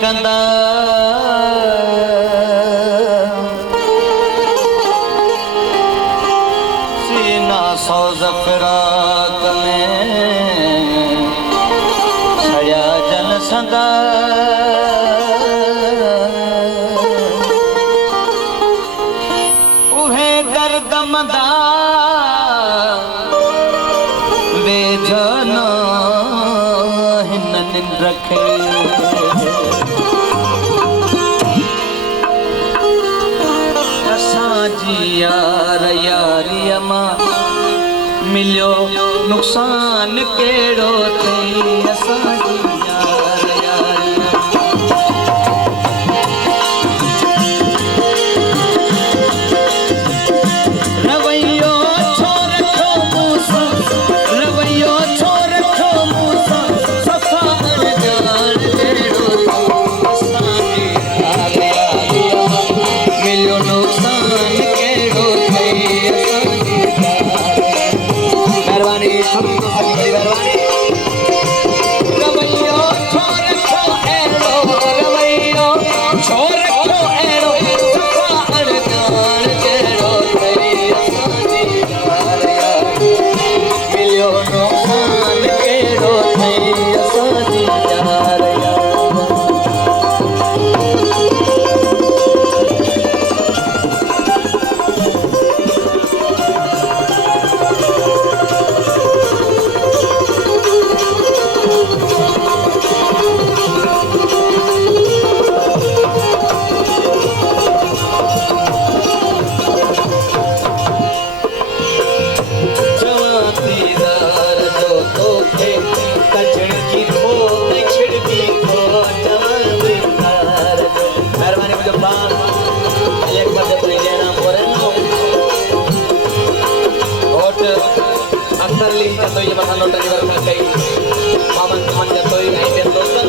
कंदा सीना सौ जफरा कने छया जन संदा उहे दर्द मदा वे जनो हिन रखे यार यारिया मां मिलियो नुक़सान केड़ो थई असांजी यार यारिया रवैयो छो रखो मूसा रवैयो छो रखो मूसा सफा अनजान केड़ो असांजी यार यारिया मिलियो नुक़सान तो ये बता लो ड्राइवर में कई मामन मन के तो नहीं दे दोस्तन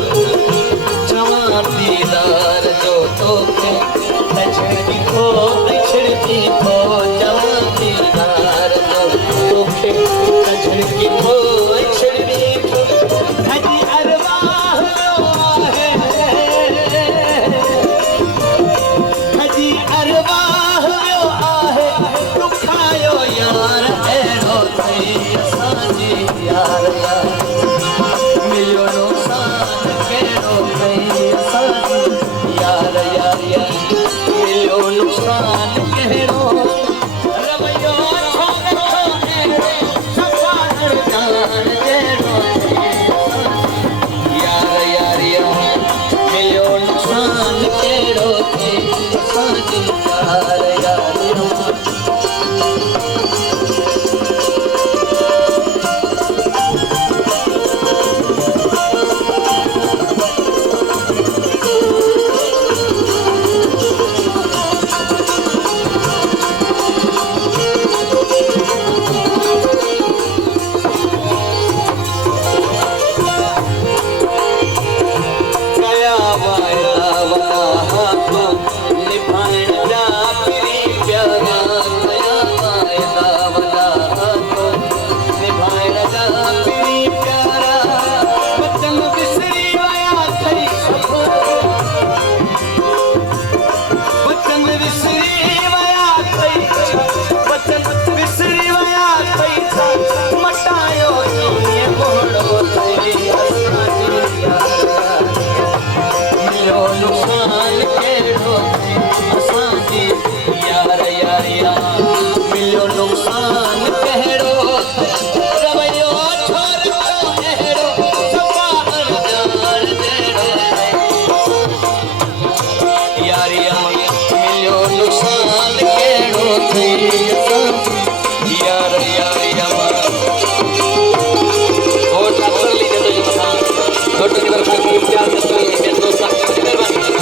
जवान दीदार जो तो के छड़ी खो जवान दीदार जो तो के छड़ी खो छड़ी खो हजी अरवाह है हजी अरवाह आहे दुखायो यार एड़ो थई यार यार मिलियो नुक़सान केड़ो थई असांजी यार यार यार मिलियो नुक़सान केड़ो रवैयो छो रखो सफा अनजान केड़ो यार यार यार मिलियो नुक़सान केड़ो थई असांजी यार यार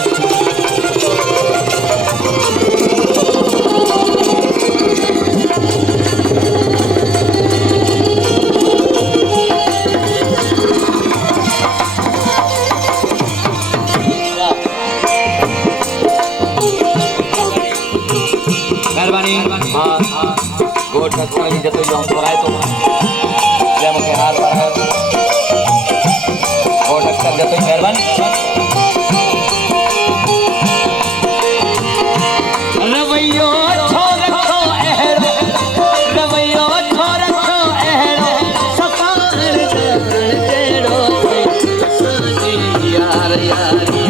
Don't हाँ गोठ रखण जी जतो जाऊं थोराए तो जे मूंखे हार पर गोठ रखण जतो मेहरबानी रवैयो छोरखो एहरो रवैयो छोरखो एहरो सफार जेड़ो साजी यार यारी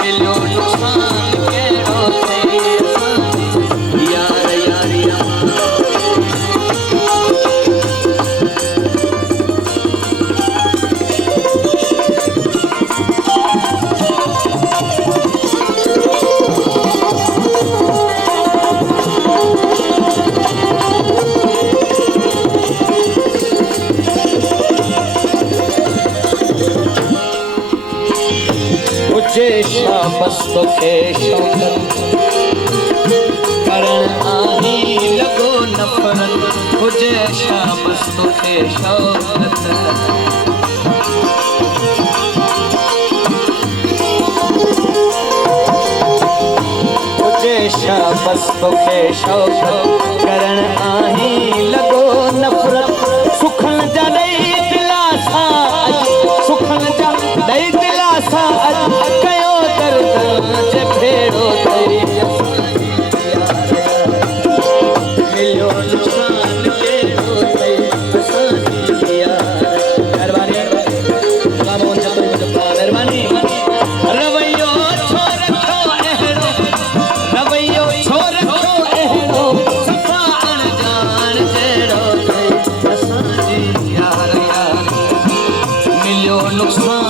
मिलो नुकसान केड़ो थे यार यारिया शाबस तो के शौकत करण आही लगो नफरत मुझे शाबस तो के शौकत मुझे शाबस तो के शौकत करण आही लगो नफरत सुखन जा दई दिलासा सुखन जा दई दिलासा कयो दर्द भेड़ो तई मिलो नुकसान केड़ो तई असांजी यार मेहरबानी बाबो जतो मेहरबानी रवैयो छोरखो एहरो रवैयो छोरखो एहरो सफा अनजान जेड़ो तई असांजी यार यार मिलो नुकसान